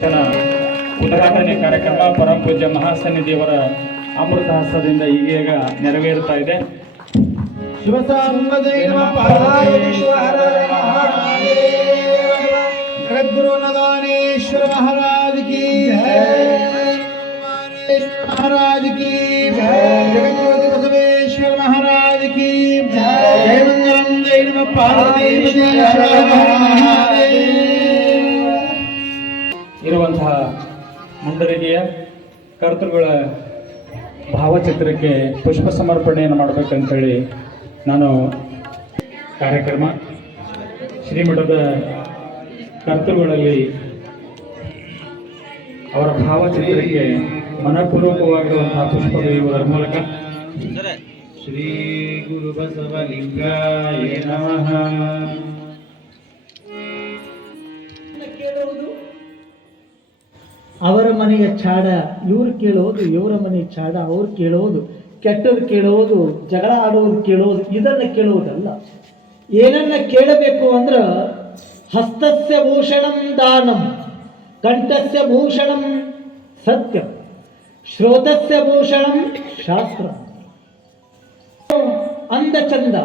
ಉದ್ಘಾಟನೆ ಕಾರ್ಯಕ್ರಮ ಪರಮ ಪೂಜ್ಯ ಮಹಾಸನ್ನಿಧಿಯವರ ಅಮೃತ ಹಸ್ತದಿಂದ ಈಗೀಗ ನೆರವೇರುತ್ತಾ ಇದೆ. ಜಗದ್ಗುರು ನಗಾನೇಶ್ವರ ಮಹಾರಾಜ್ ಕಿ ಮಹಾರಾಜ್ ಕಿ ಜಗದ್ಗುರು ಬಸವೇಶ್ವರ ಮಹಾರಾಜ್ ಕಿ ಜಯ ಮಂಗಲಂ ಜೈ ನಮಃ ಪಾರ್ವತಿ ಇರುವಂತಹ ಮುಂಡರಗಿಯ ಕರ್ತೃಗಳ ಭಾವಚಿತ್ರಕ್ಕೆ ಪುಷ್ಪ ಸಮರ್ಪಣೆಯನ್ನು ಮಾಡಬೇಕಂತೇಳಿ ನಾನು ಕಾರ್ಯಕ್ರಮ ಶ್ರೀಮಠದ ಕರ್ತೃಗಳಲ್ಲಿ ಅವರ ಭಾವಚಿತ್ರಕ್ಕೆ ಮನಪೂರ್ವಕವಾಗಿರುವಂತಹ ಪುಷ್ಪ ದೊರೆಯುವುದರ ಮೂಲಕ ಶ್ರೀ ಗುರು ಬಸವಲಿಂಗಾಯ ನಮಃ. ಅವರ ಮನೆಯ ಚಾಡ ಇವ್ರು ಕೇಳೋದು, ಇವರ ಮನೆಯ ಚಾಡ ಅವ್ರು ಕೇಳೋದು, ಕೆಟ್ಟದ್ದು ಕೇಳೋದು, ಜಗಳ ಆಡೋದು ಕೇಳೋದು, ಇದನ್ನು ಕೇಳುವುದಲ್ಲ. ಏನನ್ನ ಕೇಳಬೇಕು ಅಂದ್ರೆ ಹಸ್ತಸ್ಯ ಭೂಷಣಂ ದಾನಂ, ಕಂಠಸ್ಯ ಭೂಷಣಂ ಸತ್ಯಂ, ಶ್ರೋತಸ್ಯ ಭೂಷಣಂ ಶಾಸ್ತ್ರ. ಅಂದ ಚಂದ,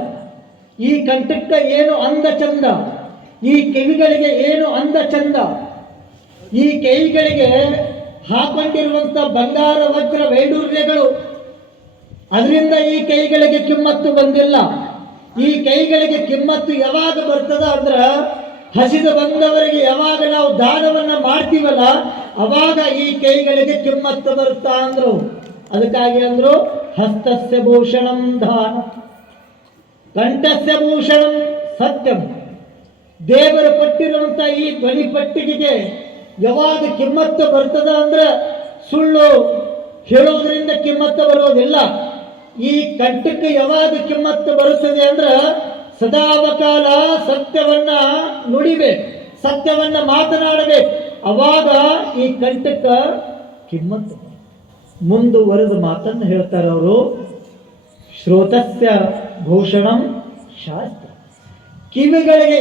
ಈ ಕಂಠಕ್ಕೆ ಏನು ಅಂದ ಚಂದ, ಈ ಕಿವಿಗಳಿಗೆ ಏನು ಅಂದ ಚಂದ, ಈ ಕೈಗಳಿಗೆ ಹಾಕೊಂಡಿರುವಂಥ ಬಂಗಾರ ವಜ್ರ ವೈಡೂರ್ಯಗಳು, ಅದರಿಂದ ಈ ಕೈಗಳಿಗೆ ಕಿಮ್ಮತ್ತು ಬಂದಿಲ್ಲ. ಈ ಕೈಗಳಿಗೆ ಕಿಮ್ಮತ್ತು ಯಾವಾಗ ಬರ್ತದ ಅಂದ್ರೆ ಹಸಿದು ಬಂದವರಿಗೆ ಯಾವಾಗ ನಾವು ದಾನವನ್ನು ಮಾಡ್ತೀವಲ್ಲ ಅವಾಗ ಈ ಕೈಗಳಿಗೆ ಕಿಮ್ಮತ್ತು ಬರುತ್ತಾ ಅಂದ್ರು. ಅದಕ್ಕಾಗಿ ಅಂದ್ರು ಹಸ್ತಸ್ಯ ಭೂಷಣಂ ದಾನ, ಕಂಠಸ್ಯ ಭೂಷಣಂ ಸತ್ಯಂ. ದೇವರು ಕೊಟ್ಟಿರುವಂಥ ಈ ಧ್ವನಿ ಪಟ್ಟಿಗೆಗೆ ಯಾವಾಗ ಕಿಮ್ಮತ್ತು ಬರ್ತದ ಅಂದ್ರೆ ಸುಳ್ಳು ಹೇಳೋದ್ರಿಂದ ಕಿಮ್ಮತ್ತು ಬರೋದಿಲ್ಲ. ಈ ಕಂಠಕ್ಕೆ ಯಾವಾಗ ಕಿಮ್ಮತ್ತು ಬರುತ್ತದೆ ಅಂದ್ರೆ ಸದಾವಕಾಲ ಸತ್ಯವನ್ನ ನುಡಿಬೇಕು, ಸತ್ಯವನ್ನ ಮಾತನಾಡಬೇಕು, ಅವಾಗ ಈ ಕಂಠಕ್ಕೆ ಕಿಮ್ಮತ್ತು. ಮುಂದುವರೆದ ಮಾತನ್ನು ಹೇಳ್ತಾರೆ ಅವರು. ಶ್ರೋತಸ್ಯ ಭೂಷಣಂ ಶಾಸ್ತ್ರ. ಕಿವಿಗಳಿಗೆ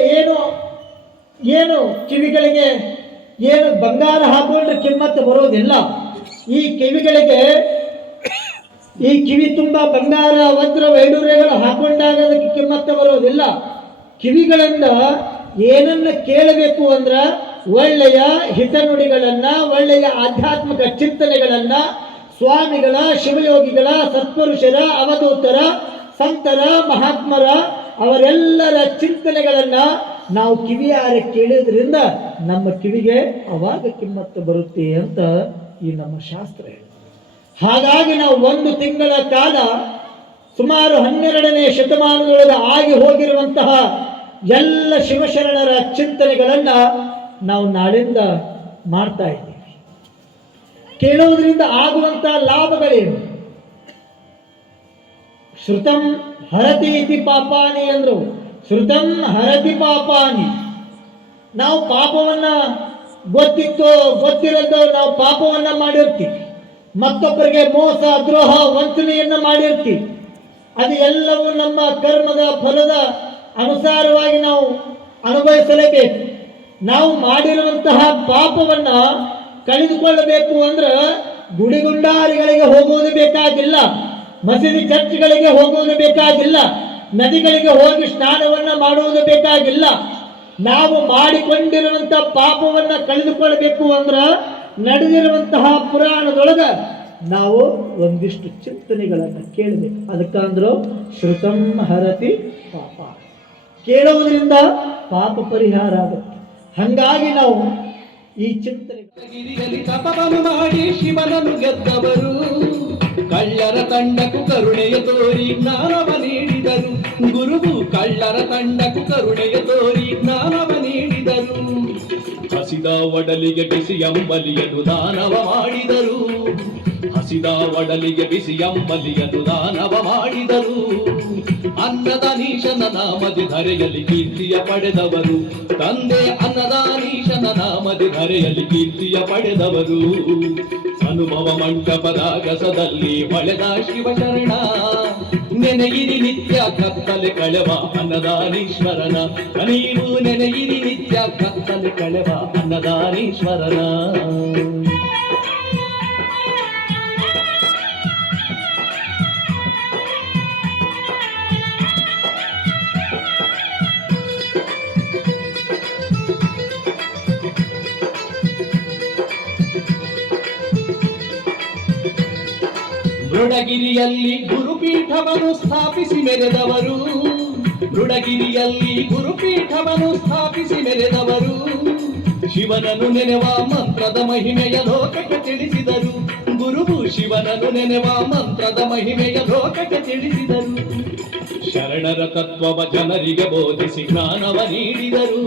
ಏನು ಕಿವಿಗಳಿಗೆ ಏನು ಬಂಗಾರ ಹಾಕೊಂಡ್ರೆ ಕಿಮ್ಮತ್ತು ಬರೋದಿಲ್ಲ. ಈ ಕಿವಿಗಳಿಗೆ ಈ ಕಿವಿ ತುಂಬ ಬಂಗಾರ ವಜ್ರ ವೈಡೂರ್ಯಗಳು ಹಾಕೊಂಡಾಗ ಅದಕ್ಕೆ ಕಿಮ್ಮತ್ತು ಬರೋದಿಲ್ಲ. ಕಿವಿಗಳಿಂದ ಏನನ್ನ ಕೇಳಬೇಕು ಅಂದ್ರೆ ಒಳ್ಳೆಯ ಹಿತನುಡಿಗಳನ್ನ, ಒಳ್ಳೆಯ ಆಧ್ಯಾತ್ಮಿಕ ಚಿಂತನೆಗಳನ್ನ, ಸ್ವಾಮಿಗಳ, ಶಿವಯೋಗಿಗಳ, ಸತ್ಪುರುಷರ, ಅವಧೂತರ, ಸಂತರ, ಮಹಾತ್ಮರ ಅವರೆಲ್ಲರ ಚಿಂತನೆಗಳನ್ನ ನಾವು ಕಿವಿಯಾರೆ ಕೇಳೋದ್ರಿಂದ ನಮ್ಮ ಕಿವಿಗೆ ಅವಾಗ ಕಿಮ್ಮತ್ತು ಬರುತ್ತೆ ಅಂತ ಈ ನಮ್ಮ ಶಾಸ್ತ್ರ ಹೇಳುತ್ತೆ. ಹಾಗಾಗಿ ನಾವು 1 ತಿಂಗಳ ಕಾಲ ಸುಮಾರು 12ನೇ ಶತಮಾನದೊಳಗೆ ಆಗಿ ಹೋಗಿರುವಂತಹ ಎಲ್ಲ ಶಿವಶರಣರ ಚಿಂತನೆಗಳನ್ನ ನಾವು ನಾಳಿಂದ ಮಾಡ್ತಾ ಇದ್ದೀವಿ. ಕೇಳೋದ್ರಿಂದ ಆಗುವಂತಹ ಲಾಭಗಳೇನು? ಶ್ರುತಂ ಹರತಿ ಇತಿ ಪಾಪಾನಿ ಅಂದ್ರು. ಶ್ರುತಂ ಹರತಿ ಪಾಪಾನಿ. ನಾವು ಪಾಪವನ್ನ ಗೊತ್ತಿತ್ತೋ ಗೊತ್ತಿರದೋ ನಾವು ಪಾಪವನ್ನ ಮಾಡಿರ್ತೀವಿ, ಮತ್ತೊಬ್ಬರಿಗೆ ಮೋಸ, ದ್ರೋಹ, ವಂಚನೆಯನ್ನ ಮಾಡಿರ್ತೀವಿ. ಅದು ಎಲ್ಲವೂ ನಮ್ಮ ಕರ್ಮದ ಫಲದ ಅನುಸಾರವಾಗಿ ನಾವು ಅನುಭವಿಸಲೇಬೇಕು. ನಾವು ಮಾಡಿರುವಂತಹ ಪಾಪವನ್ನ ಕಳೆದುಕೊಳ್ಳಬೇಕು ಅಂದ್ರೆ ಗುಡಿಗುಂಡಾರಿಗಳಿಗೆ ಹೋಗುವುದು ಬೇಕಾಗಿಲ್ಲ, ಮಸೀದಿ ಚರ್ಚ್ಗಳಿಗೆ ಹೋಗುವುದು ಬೇಕಾಗಿಲ್ಲ, ನದಿಗಳಿಗೆ ಹೋಗಿ ಸ್ನಾನವನ್ನ ಮಾಡುವುದು ಬೇಕಾಗಿಲ್ಲ. ನಾವು ಮಾಡಿಕೊಂಡಿರುವಂಥ ಪಾಪವನ್ನ ಕಳೆದುಕೊಳ್ಳಬೇಕು ಅಂದ್ರೆ ನಡೆದಿರುವಂತಹ ಪುರಾಣದೊಳಗ ನಾವು ಒಂದಿಷ್ಟು ಚಿಂತನೆಗಳನ್ನು ಕೇಳಬೇಕು. ಅದಕ್ಕಂದ್ರು ಶ್ರುತಂ ಹರತಿ ಪಾಪ. ಕೇಳುವುದರಿಂದ ಪಾಪ ಪರಿಹಾರ ಆಗುತ್ತೆ. ಹಾಗಾಗಿ ನಾವು ಈ ಚಿಂತನೆ ತಪವನ್ನು ಮಾಡಿ ಶಿವನನ್ನು ಗೆದ್ದವರು, ಕಳ್ಳರ ತಂಡಕ್ಕೂ ಕರುಣೆಯ ತೋರಿ ಜ್ಞಾನವ ನೀಡಿದರು. ಗುರುವು ಕಳ್ಳರ ತಂಡಕ್ಕೂ ಕರುಣೆಯ ತೋರಿ ಜ್ಞಾನವ ನೀಡಿದರು. ಹಸಿದ ಒಡಲಿಗೆ ಬಿಸಿ ಅಂಬಲಿಯನ್ನು ದಾನವ ಮಾಡಿದರು. ಹಸಿದ ಒಡಲಿಗೆ ಬಿಸಿ ಅಂಬಲಿಯನ್ನು ದಾನವ ಮಾಡಿದರು. ಅನ್ನದಾನೀಶನ ನಾಮದಿ ಧರೆಯಲ್ಲಿ ಕೀರ್ತಿಯ ಪಡೆದವರು. ತಂದೆ ಅನ್ನದಾನೀಶನ ನಾಮದಿ ಧರೆಯಲ್ಲಿ ಕೀರ್ತಿಯ ಪಡೆದವರು. ಅನುಭವ ಮಂಟಪದ ಗಸದಲ್ಲಿ ಹೊಳೆದ ಶಿವಶರಣ ನೆನೆಯಿರಿ ನಿತ್ಯ ಕತ್ತಲೆ ಕಳೆವ ಅನ್ನದಾನೀಶ್ವರನ, ನೀವು ನೆನೆಯಿರಿ ನಿತ್ಯ ಕತ್ತಲೆ ಕಳೆವ ಅನ್ನದಾನೀಶ್ವರನ. ಮೃಡಗಿರಿಯಲ್ಲಿ ಗುರುಪೀಠವನ್ನು ಸ್ಥಾಪಿಸಿ ಮೆರೆದವರು, ಮೃಡಗಿರಿಯಲ್ಲಿ ಗುರುಪೀಠವನ್ನು ಸ್ಥಾಪಿಸಿ ಮೆರೆದವರು, ಶಿವನನ್ನು ನೆನೆವ ಮಂತ್ರದ ಮಹಿಮೆಯ ಲೋಕಕ್ಕೆ ತಿಳಿಸಿದರು. ಗುರುವು ಶಿವನನ್ನು ನೆನೆವ ಮಂತ್ರದ ಮಹಿಮೆಯ ಲೋಕಕ್ಕೆ ತಿಳಿಸಿದರು. ಶರಣರ ತತ್ವವ ಜನರಿಗೆ ಬೋಧಿಸಿ ಜ್ಞಾನವ ನೀಡಿದರು.